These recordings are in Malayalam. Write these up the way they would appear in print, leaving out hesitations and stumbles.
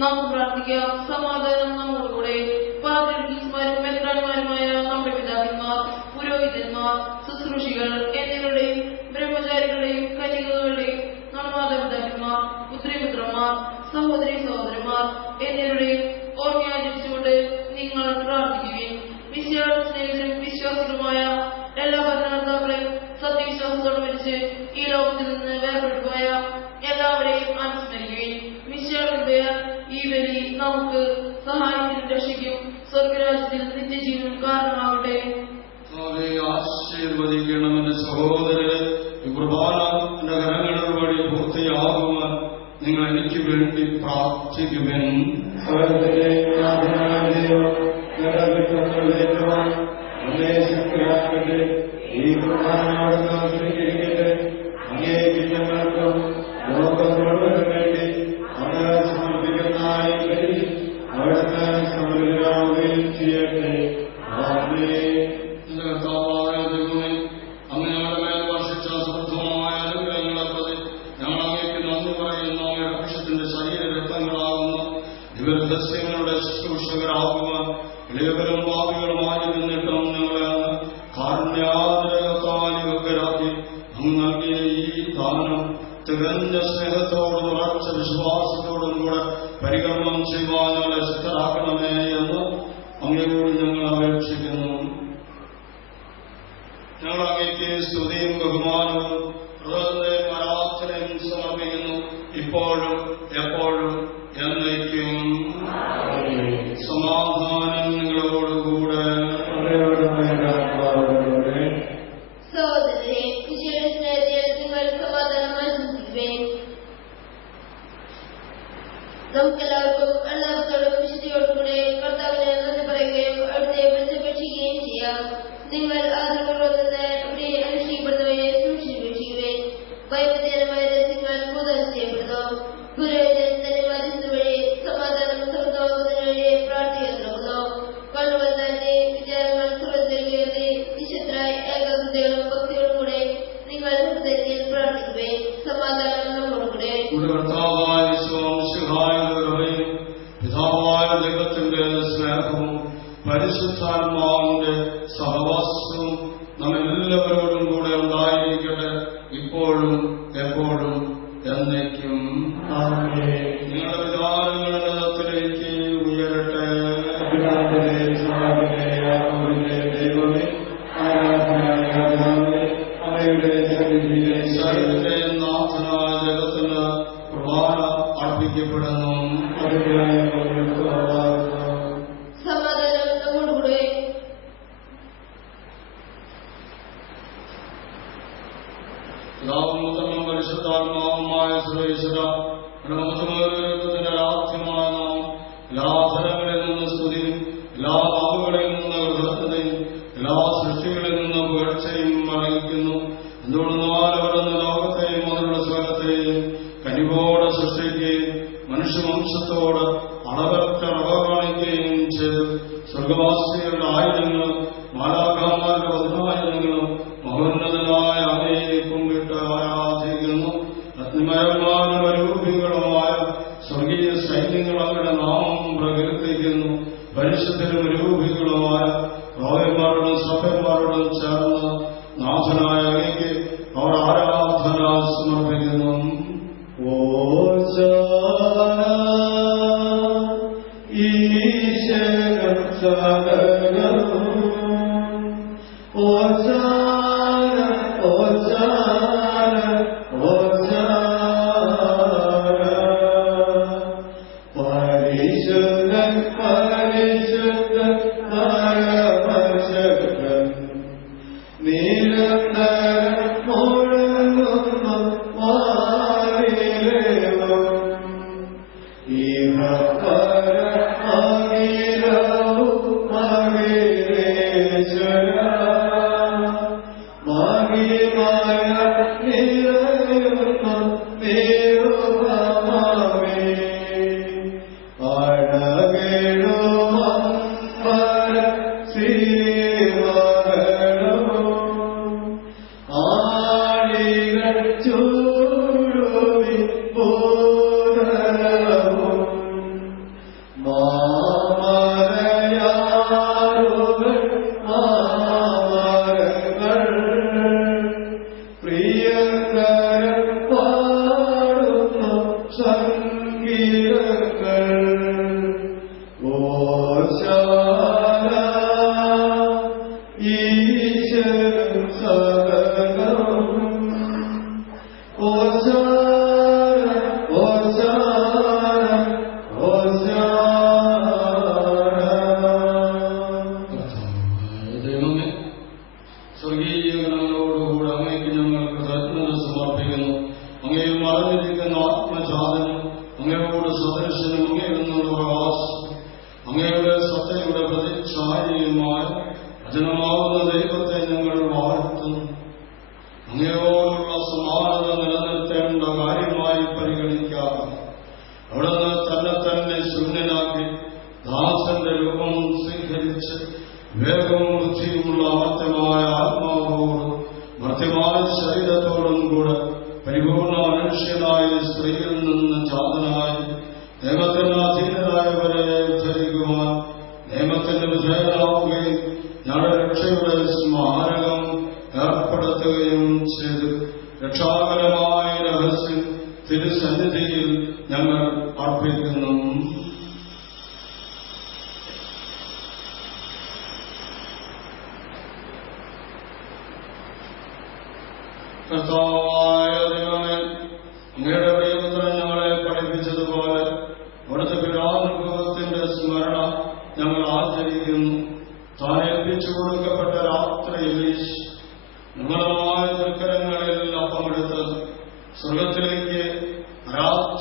നമുക്ക് പ്രാർത്ഥിക്കാം. സമാധാനം നമ്മോടുകൂടെ. പാത്രീമാരും മെത്രാന്മാരുമായ നമ്മുടെ പിതാക്കന്മാർ, പുരോഹിതന്മാർ, ശുശ്രൂഷികൾ എന്നിവരുടെയും ബ്രഹ്മചാരികളുടെയും കന്യകകളുടെയും നമ്മുടെ മാതാപിതാക്കന്മാർ, പുത്രിപുത്രന്മാർ, സഹോദരി സഹോദരന്മാർ എന്നിവരുടെയും ഓർമ്മയാചരിച്ചുകൊണ്ട് നിങ്ങൾ പ്രാർത്ഥിക്കുകയും സ്നേഹിതരും വിശ്വാസികളുമായ എല്ലാ ഭരണകർത്താക്കളെയും സത്യവിശ്വാസത്തോടെ മരിച്ച് ഈ ലോകത്തിൽ നിന്ന് വേർപെട്ടുപോയ എല്ലാവരെയും അനുസ്മരിക്കുകയും ഈ ബലി നമുക്ക് സഹായത്തിനും രക്ഷയ്ക്കും സ്വർഗരാജ്യത്തിൽ നിത്യജീവനും കാരണമാകട്ടെ. ആശീർവദിക്കണമെന്ന് സഹോദരരെ, കുർബാനന്റെ കരങ്ങളുടെ വഴി പൂർത്തിയാകുവാൻ നിങ്ങൾ എനിക്ക് വേണ്ടി പ്രാർത്ഥിക്കുമെൻ. ഈ കുർബാനോട് സ്വീകരിക്കട്ടെ. അങ്ങേക്ക് ഞങ്ങൾക്കും ലോകം മുഴുവനും വേണ്ടി അങ്ങ് സമർപ്പിക്കുന്ന അവിടുന്ന് സമൃദ്ധരാകുകയും ചെയ്യട്ടെ. അങ്ങ് ഞങ്ങളുടെ മേൽ വർഷിച്ച സമൃദ്ധമായ അനുഗ്രഹങ്ങളെ പ്രതി ഞങ്ങൾ അങ്ങേക്ക് നന്ദി പറയുന്നു. അങ്ങയുടെ പക്ഷത്തിന്റെ ശരീരരക്തങ്ങളാകുന്ന ദിവ്യരഹസ്യങ്ങളുടെ ശുശ്രൂഷകരാകുവാൻ ഇളയവരും ഭാവികളുമായി നിന്നിട്ടും ഞങ്ങളെ അങ്ങ് കാരുണ്യാതിരകത്താലികരാക്കി അങ്ങ് നൽകിയ ഈ ദാനം തികഞ്ഞ സ്നേഹത്തോടും ഉറച്ച വിശ്വാസത്തോടും കൂടെ പരികർമ്മം ചെയ്യുവാൻ ഞങ്ങളെ സിദ്ധരാക്കണമേ എന്ന് അങ്ങയോട് ഞങ്ങൾ അപേക്ഷിക്കുന്നു. ഞങ്ങൾ അങ്ങേക്ക് സ്തുതിയും ബഹുമാനവും ഹൃദയത്തെയും ആരാധനയും സമർപ്പിക്കുന്നു, ഇപ്പോഴും എപ്പോഴും എന്നേക്കും. സമാധാനം നിങ്ങളോടുകൂടെ. നമുക്കെല്ലാവർക്കും എല്ലാവരോടും വിശുദ്ധിയോടുകൂടെ കർത്താവിനെ നന്ദി പറയുകയും അവിടുത്തെ വിളിച്ചപേക്ഷിക്കുകയും ചെയ്യാം. നിങ്ങൾ ആദരപൂർവ്വം നിന്ന് ഇവിടെ അനുഷ്ഠിക്കപ്പെടുന്നവയെ സൂക്ഷിക്കുകയും വൈവിധ്യമായ രഹസ്യങ്ങൾ ഭൂതം ചെയ്യപ്പെടുന്നു. പുരോഹിതൻ തന്നെ മധ്യസ്ഥ വഴി സമാധാനം സ്വന്തമാകുന്നതിന് വഴി പ്രാർത്ഥിക്കാൻ തുടങ്ങുന്നു. കണ്ണുകൾ തന്നെ വിചാരങ്ങൾ തുറന്നിരിക്കുകയും വിശുദ്ധരായ ഏകാഗ്രതയോടും ഭക്തിയോടും കൂടെ നിങ്ങൾ ഹൃദയത്തിൽ പ്രാർത്ഥിക്കുകയും സമാധാനം നമ്മോടുകൂടെ. പിതാവായ ദൈവത്തിന്റെ സ്നേഹവും പരിശുദ്ധാത്മാവിന്റെ സഹവാസവും നമ്മെല്ലാവരോടും കൂടെ ഉണ്ടായിരിക്കട്ടെ, ഇപ്പോഴും എപ്പോഴും എന്നേക്കും. നിങ്ങളുടെ വിചാരങ്ങളുടെ തലത്തിലേക്ക് ഉയരട്ടെ. നാഥനായ ജഗത്തിന് കുർബാന അർപ്പിക്കപ്പെടുന്നു. സമാധാനം നമ്മോടുകൂടെ. പിതാവും പുത്രനും പരിശുദ്ധാത്മാവുമായ സർവേശ്വര, ആദ്യമായ നാം എല്ലാ തലങ്ങളിൽ നിന്ന് സ്തുതിയും എല്ലാ നാവുകളിൽ നിന്ന് കൃതജ്ഞതയും എല്ലാ സൃഷ്ടികളിൽ നിന്ന് പുകഴ്ചയും അറിയിക്കുന്നു. എന്തുകൊണ്ടെന്നാൽ അവിടുന്ന് ലോകത്തെയും അതിലുള്ള സ്വലത്തെയും കനിവോടെ സൃഷ്ടിക്കുകയും മനുഷ്യവംശത്തോട് അളവറ്റ റവ കാണിക്കുകയും ചെയ്തു. സ്വർഗവാസികളുടെ ആയിരങ്ങളും മാലാഖമാരുടെ 10,000 മഹോന്നതനായ അങ്ങയെ കുമ്പിട്ട് ആരാധിക്കുന്നു. അഗ്നിമയന്മാരുടെ രൂപികളുമായ സ്വർഗീയ സൈന്യങ്ങൾ അങ്ങയുടെ നാമം പ്രകീർത്തിക്കുന്നു. പരിശുദ്ധരും രൂപികളുമായ റോയന്മാരോടും സഭ്യന്മാരോടും ചേർന്ന് നാഥനായ അങ്ങയ്ക്ക് അവർ ആരാധന സമർപ്പിക്കുന്നു. പരിശുദ്ധൻ പരിശുദ്ധൻ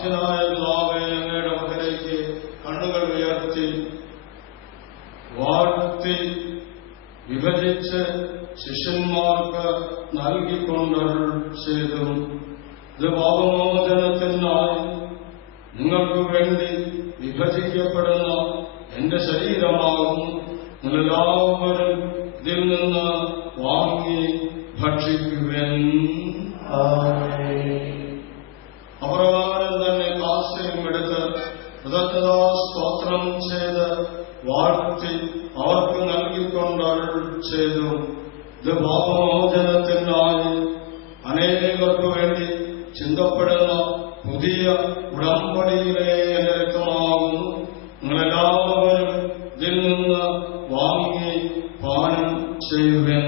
ആരാധ്യനായ പിതാവേ, അങ്ങയുടെ പക്കലേക്ക് കണ്ണുകൾ ഉയർത്തി വാഴ്ത്തി വിഭജിച്ച് ശിഷ്യന്മാർക്ക് നൽകിക്കൊണ്ടരുൾ ചെയ്തു. ഇത് പാപമോചനത്തിനായി നിങ്ങൾക്ക് വേണ്ടി വിഭജിക്കപ്പെടുന്ന എന്റെ ശരീരമാകുന്നു. നിങ്ങളെല്ലാവരും ഇതിൽ നിന്ന് വാങ്ങി ഭക്ഷിക്കുവൻ. അപ്രകാരം തന്നെ കാസ്യം എടുത്ത് കൃതജ്ഞതാ സ്തോത്രം ചെയ്ത് വാഴ്ത്തി അവർക്ക് നൽകിക്കൊണ്ടരുൾ ചെയ്തു. ഇത് പാപമോചനത്തിനായി അനേകർക്ക് വേണ്ടി ചിന്തപ്പെടുന്ന പുതിയ ഉടമ്പടിയിലെ എന്റെ രക്തമാകുന്നു. നിങ്ങളെല്ലാവരും ഇതിൽ നിന്ന് വാങ്ങി പാനം ചെയ്യുവൻ.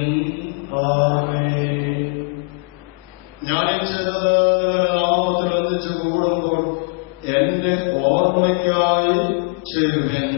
ഞാനീ ചെയ്തത് നിങ്ങളുടെ നാമത്തിൽ ഒന്നിച്ചു കൂടുമ്പോൾ എന്റെ ഓർമ്മയ്ക്കായി ചെയ്യുവൻ.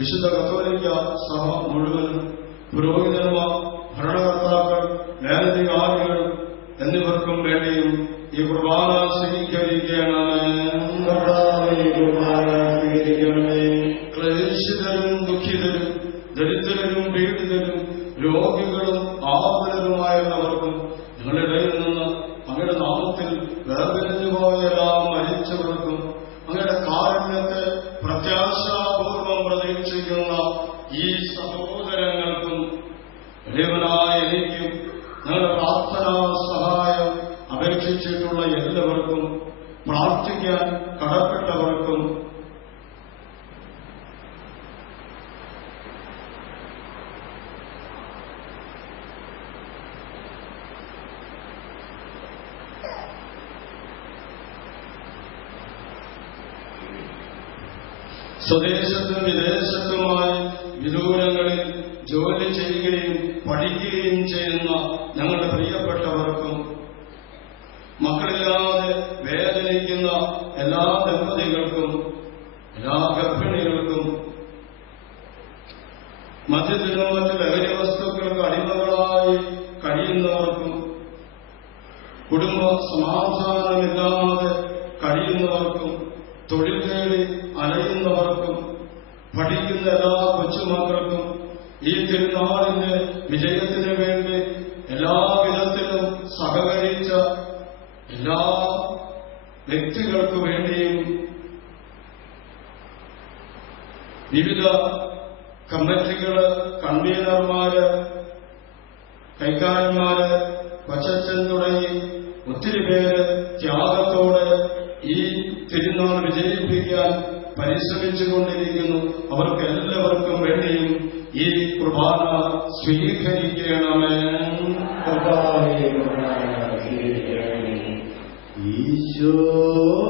വിശുദ്ധ കത്തോലിക്ക സഭ മുഴുവനും പുരോഹിതന്മാർ, ഭരണകർത്താക്കൾ, മേലധികാരികൾ എന്നിവർക്കും വേണ്ടിയും ഈ കുർബാന സ്വീകരിക്കണമേ. ക്ലേശിതരും ദുഃഖിതരും ദരിദ്രരും പീഡിതരും രോഗികളും ആകുലരുമായുള്ളവർക്കും നിങ്ങളുടെ ഇടയിൽ നിന്ന് അങ്ങയുടെ നാമത്തിൽ വേർപിരിഞ്ഞുപോയ എല്ലാം മരിച്ചവർക്കും അങ്ങയുടെ കാരുണ്യത്തെ പ്രത്യാശാപൂർവം പ്രതീക്ഷിക്കുന്ന ഈ സഹോദരങ്ങൾക്കും എളിയവനായ എനിക്കും ഞങ്ങളുടെ പ്രാർത്ഥനാ സഹായം അപേക്ഷിച്ചിട്ടുള്ള എല്ലാവർക്കും പ്രാർത്ഥിക്കാൻ കടപ്പെട്ടവർക്കും സ്വദേശത്തും വിദേശത്തുമായി വിദൂരങ്ങളിൽ ജോലി ചെയ്യുകയും പഠിക്കുകയും ചെയ്യുന്ന ഞങ്ങളുടെ പ്രിയപ്പെട്ടവർക്കും മക്കളില്ലാതെ വേദനിക്കുന്ന എല്ലാ ദമ്പതികൾക്കും എല്ലാ ഗർഭിണികൾക്കും മദ്യത്തിനും മറ്റു ലഹരി വസ്തുക്കൾക്ക് അടിമകളായി കഴിയുന്നവർക്കും കുടുംബ സമാധാനമില്ലാതെ കഴിയുന്നവർക്കും തൊഴിൽ തേടി അലയുന്നവർക്കും പഠിക്കുന്ന എല്ലാ കൊച്ചുമക്കൾക്കും ഈ തിരുനാളിന്റെ വിജയത്തിന് വേണ്ടി എല്ലാവിധത്തിലും സഹകരിച്ച എല്ലാ വ്യക്തികൾക്ക് വേണ്ടിയും വിവിധ കമ്മിറ്റികള്, കൺവീനർമാര്, കൈക്കാരന്മാര്, കൊച്ചച്ഛൻ തുടങ്ങി ഒത്തിരി പേര് ത്യാഗത്തോടെ ഈ തിരുനാൾ വിജയിപ്പിക്കാൻ പരിശ്രമിച്ചുകൊണ്ടിരിക്കുന്നു. അവർക്ക് എല്ലാവർക്കും വേണ്ടിയും ഈ കുർബാന സ്വീകരിക്കണമേ. ഈശോയുടെ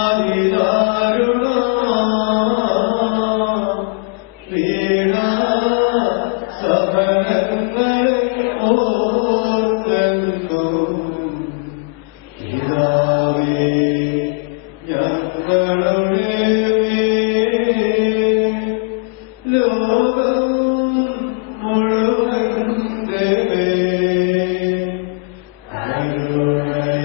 അതിദാരുണ പീഡ സഹനങ്ങളെ ഓർക്കുന്നു പിതാവേ ഞങ്ങളുടെ ലോകം മുഴുവന്റെ മേൽ കരുണയായിരിക്കണമേ.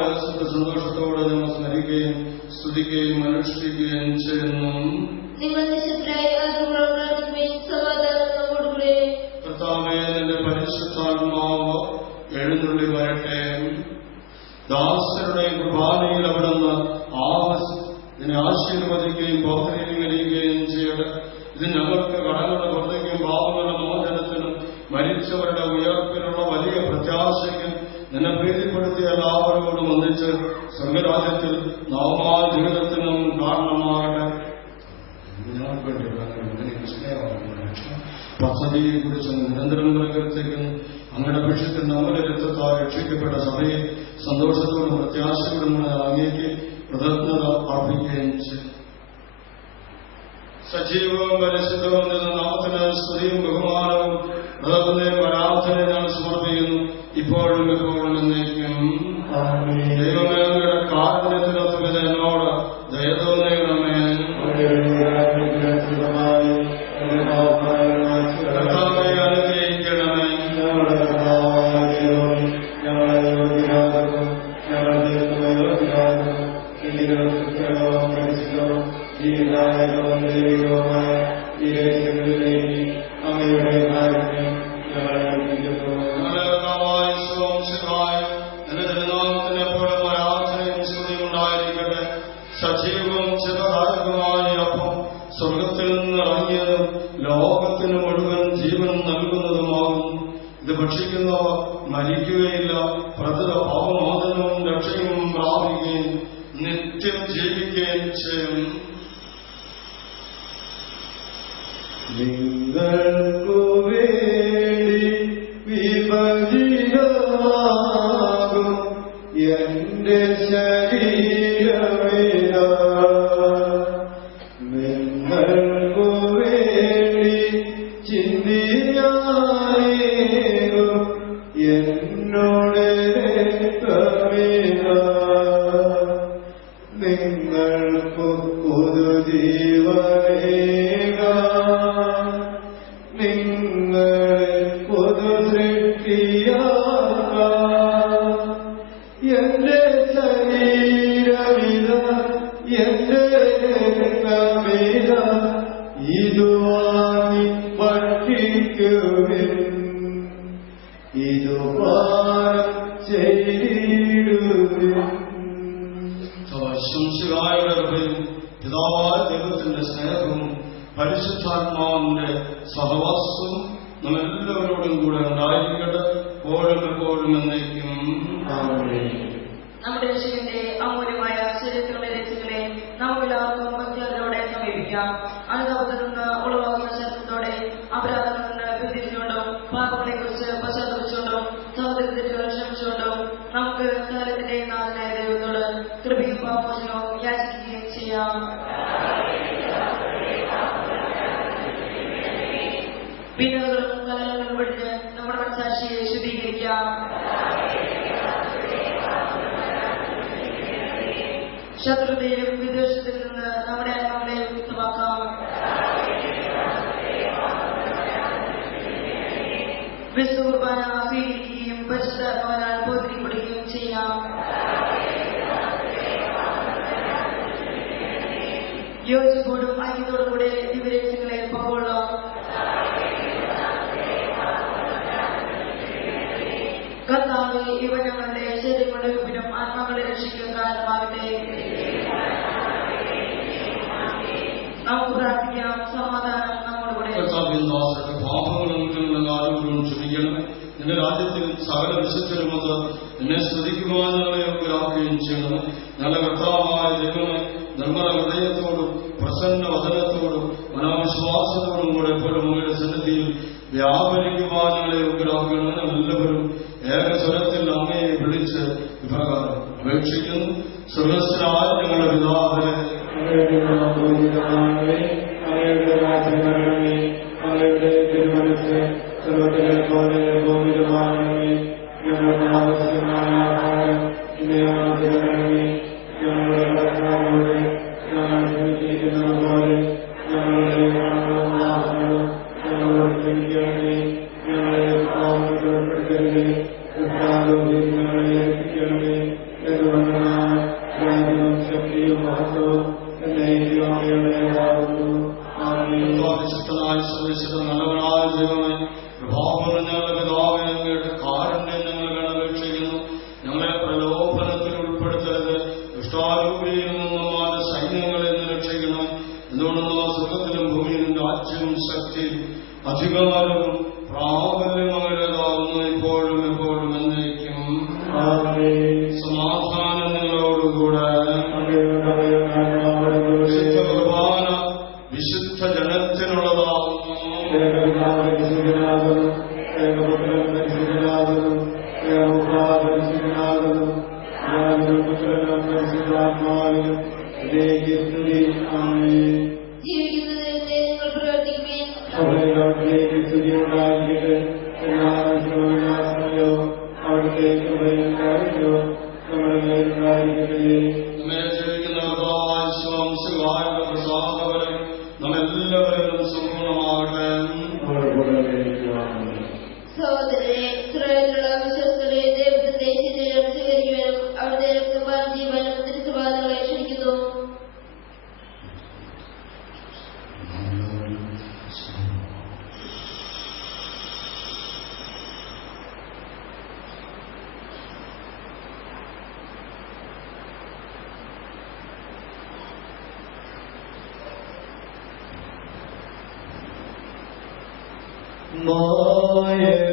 രഹസ്യത്തെ സന്തോഷത്തോടെ ഞങ്ങൾ സ്മരിക്കുകയും സ്തുതിക്കുകയും അനുഷ്ഠിക്കുകയും ചെയ്യുന്നു. നിങ്ങൾ നിശബ്ദരായി ആദരവോടെ പ്രാർത്ഥിക്കുകയും സമാധാനം നമ്മോടുകൂടെ. കർത്താവേ, നിന്റെ പരിശുദ്ധാത്മാവ് എഴുന്നള്ളി വരട്ടെ. ദാസരുടെ കുർബാനയിൽ അവിടുന്ന് ഇതിനെ ആശീർവദിക്കുകയും പൗത്രീകരിക്കുകയും ചെയ്യട്ടെ. ഇത് ഞങ്ങൾക്ക് കടങ്ങളുടെ പുറത്തേക്കും പാപങ്ങളുടെ മോചനത്തിനും മരിച്ചവരുടെ ഉയർപ്പിനുള്ള വലിയ പ്രത്യാശയ്ക്കും നിന്നെ പ്രീതിപ്പെടുത്തിയ എല്ലാവരോടും ഒന്നിച്ച് സ്വർഗരാജ്യത്തിൽ നവമാ ജീവിതത്തിനും കാരണമാകട്ടെ. ഞങ്ങൾക്ക് വേണ്ടി പദ്ധതിയെ കുറിച്ച് നിരന്തരം പ്രകീർത്തിക്കുന്നു. അങ്ങയുടെ അഭിഷേകത്തിൽ നമ്മുടെ രക്തത്താൽ രക്ഷിക്കപ്പെട്ട സഭയെ സന്തോഷത്തോടും പ്രത്യാശയോടും അങ്ങേക്ക് കൃതജ്ഞത അർപ്പിക്കുകയും ചെയ്യും. സജീവവും പരിശുദ്ധവും നാമത്തിന് സ്തുതിയും ബഹുമാനവും ആരാധന ഞങ്ങൾ സമർപ്പിക്കുന്നു, ഇപ്പോഴും എപ്പോഴും എന്നേക്കും. ദൈവമേ, അങ്ങയുടെ കാരുണ്യത്തിനൊത്തുവിധ എന്നോട് ദയ തോന്നണമേ. കർത്താവേ, അനുഗ്രഹിക്കണമേ. സജീവവും ചിതകാരകമായ അപ്പം സ്വർഗത്തിൽ നിന്നിറങ്ങിയതും ലോകത്തിന് മുഴുവൻ ജീവൻ നൽകുന്നതുമാകുന്നു. ഇത് ഭക്ഷിക്കുന്നവർ മരിക്കുകയില്ല, പ്രകൃത പാപമോചനവും രക്ഷയും പ്രാപിക്കുകയും നിത്യം ജീവിക്കുകയും ചെയ്യും. നിങ്ങൾക്കു വേണ്ടി വിഭജിതമാകും എന്റെ ശരീരമിത, നിങ്ങൾക്കു വേണ്ടി ചിന്തിയാനേകും എന്നോട് രക്തമിത, നിങ്ങൾക്കു പുതുജീവനേക, നിങ്ങളെ പുതുസൃഷ്ടിയാക. എന്റെ ശരീരമിത, എന്റെ രക്തമിത, ഇതു വാങ്ങി ഭക്ഷിക്കുവിൻ, ഇതു പാനം ചെയ്തിടുവിൻ. ശംശികായുടെ കൃപയും പിതാവായ ദൈവത്തിന്റെ സ്നേഹവും പരിശുദ്ധാത്മാവിന്റെ സഹവാസവും നമ്മെല്ലാവരോടും കൂടെ ഉണ്ടായിരിക്കട്ടെ, എപ്പോഴും എപ്പോഴും എന്നേക്കും. നമ്മുടെ രക്ഷകന്റെ അമൂല്യമായ ശരീരത്തിലുള്ള രക്ഷകളെ നമുക്കെല്ലാവർക്കും ഭക്തിയോടെ സമീപിക്കാം. അനുതാപത്തിൽ നിന്ന് ഉളവാകുന്ന ശബ്ദത്തോടെ അപരാധങ്ങളിൽ നിന്ന് പിന്തിരിച്ചുകൊണ്ടും പാപങ്ങളെ കുറിച്ച് പശ്ചാത്തപിച്ചുകൊണ്ടും സഹോദരത്തിന് ക്ഷമിച്ചുകൊണ്ടും നമുക്ക് കാലത്തിന്റെ നാഥനായ ദൈവത്തോട് കൃപയും പാപമോചനവും യാചിക്കുകയും ചെയ്യാം. ഭിന്നതകളും കലഹങ്ങളും പഠിച്ച് നമ്മുടെ മനസാക്ഷിയെ ശുദ്ധീകരിക്കാം. ശത്രുതയിലും വിദ്വേഷത്തിൽ നിന്ന് നമ്മുടെ ആത്മാക്കളെ മുക്തമാക്കാം. വിശുദ്ധ കുർബാന സ്വീകരിക്കുകയും പരിശുദ്ധാത്മാവിനാൽ ബോധിപ്പിക്കപ്പെടുകയും ചെയ്യാം. യോജിപ്പോടും ഐക്യത്തോടും കൂടെ ദിവ്യരഹസ്യങ്ങളെ പങ്കുകൊള്ളാം. കർത്താവേ, ഇവ ഞങ്ങളുടെ ശരീരങ്ങളുടെ വിപിനും ആത്മാക്കളെ രക്ഷിക്കുക കാരണമാകട്ടെ. നമുക്ക് പ്രാർത്ഥിക്കാം. സമാധാനം നമ്മോടുകൂടെ. പാപങ്ങളും ആരോടും ക്ഷമിക്കണം. നിന്റെ രാജ്യത്തിൽ സകല വിശുദ്ധരുമത് നിന്നെ ശ്രദ്ധിക്കുവാൻ ഞങ്ങളെ ഒരാക്കുകയും ചെയ്യണം. നല്ല കർത്താവായ ദൈവമേ, നിർമ്മല ഹൃദയത്തോടും പ്രസന്ന വചനത്തോടും മനോവിശ്വാസത്തോടും കൂടെ എപ്പോഴും അങ്ങയുടെ സന്നിധിയിൽ വ്യാപരിക്കുവാൻ ഞങ്ങളെ ഒരാക്കണം. എല്ലാവരും ഏകസ്വരത്തിൽ അങ്ങയെ വിളിച്ച് ഇപ്രകാരം അപേക്ഷിക്കുന്നു. സ്വർഗ്ഗസ്ഥനായ ഞങ്ങളുടെ പിതാവേ, അങ്ങയുടെ രാജ്യം വരണമേ, അങ്ങയുടെ തിരുമനസ്സ് സ്വർഗ്ഗത്തിലെ പോലെ ഭൂമിയിലുമാകണമേ. ഞങ്ങളുടെ ആവശ്യമായ ആഹാരം ഇന്ന് ഞങ്ങൾക്ക് തരണമേ. ഞങ്ങളുടെ കടക്കാരോട് ഞങ്ങൾ ക്ഷമിച്ചിരിക്കുന്നത് പോലെ ഞങ്ങളുടെ കടങ്ങളും പാപങ്ങളും ഞങ്ങളോട് ക്ഷമിക്കണമേ. ഞങ്ങളെ പാപത്തിൽ ഉൾപ്പെടുത്തരുതേ, ഞങ്ങളെ രക്ഷിക്കണമേ. അധികാരവും പ്രാബല്യമകരതാവുന്നു ഇപ്പോഴും എപ്പോഴും എന്നേക്കും. സമാധാനം നിങ്ങളോടുകൂടെ. വിശുദ്ധ കുർബാന വിശുദ്ധ ജനത്തിനുള്ളതാവുന്നു. നമ്മെല്ലാവരും സമ്പൂർണ്ണമാകട്ടെ. സഹോദരരെ, ഇസ്രായേലിലുള്ള വിശ്വസ്തരെ ദൈവത്തിന്റെ ശരീരം സ്വീകരിക്കുവാനും അവിടുത്തെ രക്തപാനം ചെയ്യുവാനും തിരുസഭാതകളെ ക്ഷണിക്കുന്നു. Moye